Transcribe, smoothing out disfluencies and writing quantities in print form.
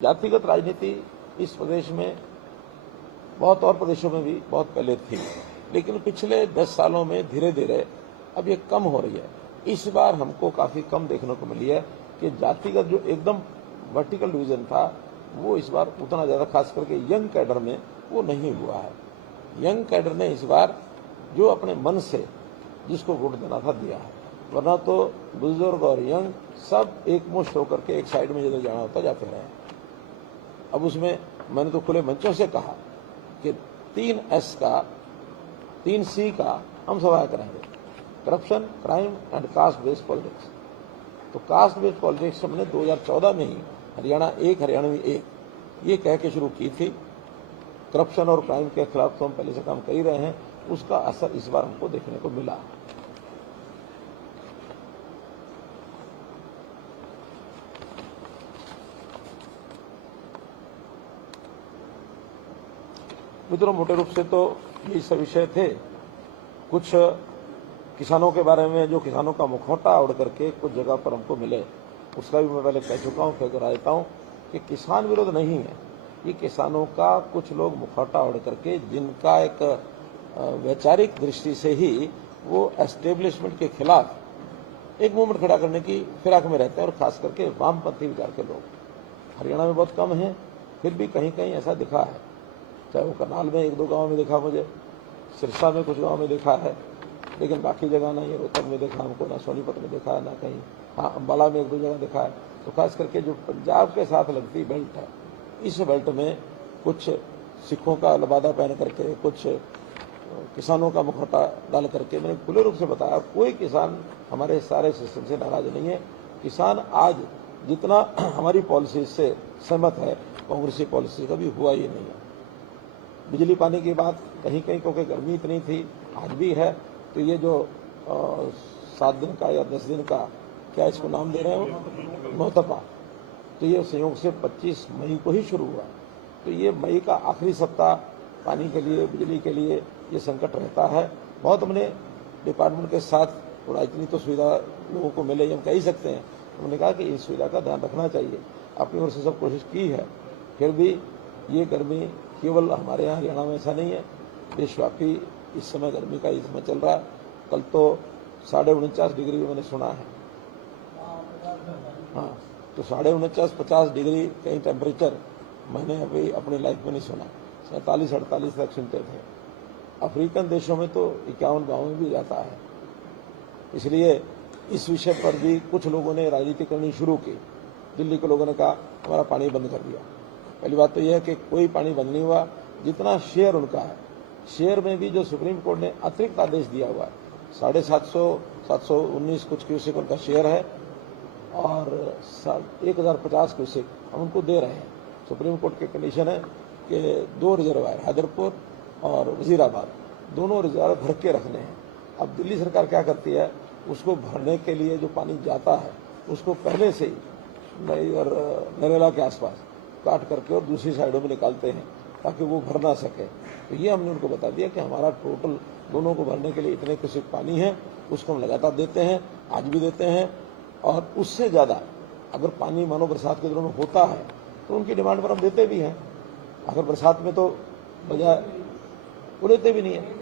जातिगत राजनीति इस प्रदेश में बहुत और प्रदेशों में भी बहुत पहले थी, लेकिन पिछले 10 सालों में धीरे धीरे अब ये कम हो रही है। इस बार हमको काफी कम देखने को मिली है कि जातिगत जो एकदम वर्टिकल डिवीजन था वो इस बार उतना ज्यादा, खास करके यंग कैडर में वो नहीं हुआ है। यंग कैडर ने इस बार जो अपने मन से जिसको वोट देना था दिया है, वरना तो बुजुर्ग और यंग सब एकमुश्त होकर के एक साइड में जिधर जाना होता जाते रहे। अब उसमें मैंने तो खुले मंचों से कहा कि 3S का 3C का हम सवाल करेंगे, corruption, crime and caste based politics. तो कास्ट बेस्ड पॉलिटिक्स हमने 2014 में ही हरियाणा 1 हरियाणवी 1 ये कह के शुरू की थी। करप्शन और क्राइम के खिलाफ तो हम पहले से काम कर ही रहे हैं, उसका असर इस बार हमको देखने को मिला। मित्रों, मोटे रूप से तो यही सब विषय थे। कुछ किसानों के बारे में, जो किसानों का मुखौटा उड़ करके कुछ जगह पर हमको मिले, उसका भी मैं पहले कह चुका हूं, फिर दोहरा देता हूं कि किसान विरोध नहीं है। ये किसानों का कुछ लोग मुखौटा उड़ करके, जिनका एक वैचारिक दृष्टि से ही वो एस्टेब्लिशमेंट के खिलाफ एक मूवमेंट खड़ा करने की फिराक में रहते हैं, और खास करके वामपंथी विचार के लोग। हरियाणा में बहुत कम है, फिर भी कहीं कहीं ऐसा दिखा है। चाहे वो करनाल में 1-2 गांव में देखा, मुझे सिरसा में कुछ गांव में देखा है, लेकिन बाकी जगह नहीं है। रोहतक में देखा हमको, ना सोनीपत में देखा है, ना कहीं, हाँ अम्बाला में 1-2 जगह देखा है। तो खास करके जो पंजाब के साथ लगती बेल्ट है, इस बेल्ट में कुछ सिखों का लबादा पहन करके, कुछ किसानों का मुखौटा डाल करके, मैंने खुले रूप से बताया, कोई किसान हमारे सारे सिस्टम से नाराज नहीं है। किसान आज जितना हमारी पॉलिसी से सहमत है, कांग्रेसी पॉलिसी कभी हुआ ही नहीं है। बिजली पानी की बात कहीं कहीं, क्योंकि गर्मी इतनी थी, आज भी है, तो ये जो 7 दिन का या 10 दिन का, क्या इसको नाम दे रहे हो, मोहतपा, तो ये संयोग से 25 मई को ही शुरू हुआ। तो ये मई का आखिरी सप्ताह पानी के लिए, बिजली के लिए ये संकट रहता है। बहुत हमने डिपार्टमेंट के साथ, थोड़ा इतनी तो सुविधा लोगों को मिले, हम कह ही सकते हैं, उन्होंने कहा कि इस सुविधा का ध्यान रखना चाहिए। अपनी ओर से सब कोशिश की है, फिर भी ये गर्मी केवल हमारे यहाँ हरियाणा में ऐसा नहीं है, देशव्यापी इस समय गर्मी का इस समय चल रहा है। कल तो 49.5 डिग्री मैंने सुना है, हाँ, तो 49.5-50 डिग्री कहीं टेम्परेचर मैंने अभी अपनी लाइफ में नहीं सुना। 47-48 तक सुनते थे। अफ्रीकन देशों में तो 51-52 में भी जाता है। इसलिए इस विषय पर भी कुछ लोगों ने राजनीति करनी शुरू की। दिल्ली के लोगों ने कहा हमारा पानी बंद कर दिया। पहली बात तो यह है कि कोई पानी बंद नहीं हुआ। जितना शेयर उनका है, शेयर में भी जो सुप्रीम कोर्ट ने अतिरिक्त आदेश दिया हुआ है, 719 कुछ क्यूसेक उनका शेयर है, और 1050 क्यूसेक हम उनको दे रहे हैं। सुप्रीम कोर्ट की कंडीशन है कि 2 रिजर्वायर, हैदरपुर और वजीराबाद, दोनों रिजर्वायर भर के रखने हैं। अब दिल्ली सरकार क्या करती है, उसको भरने के लिए जो पानी जाता है उसको पहले से ही और नरेला के आसपास काट करके और दूसरी साइडों में निकालते हैं ताकि वो भर ना सके। तो ये हमने उनको बता दिया कि हमारा टोटल दोनों को भरने के लिए इतने क्यूसेक पानी है, उसको हम लगातार देते हैं, आज भी देते हैं। और उससे ज्यादा अगर पानी मानो बरसात के दिनों में होता है तो उनकी डिमांड पर हम देते भी हैं। अगर बरसात में तो बजाय वो लेते भी नहीं है।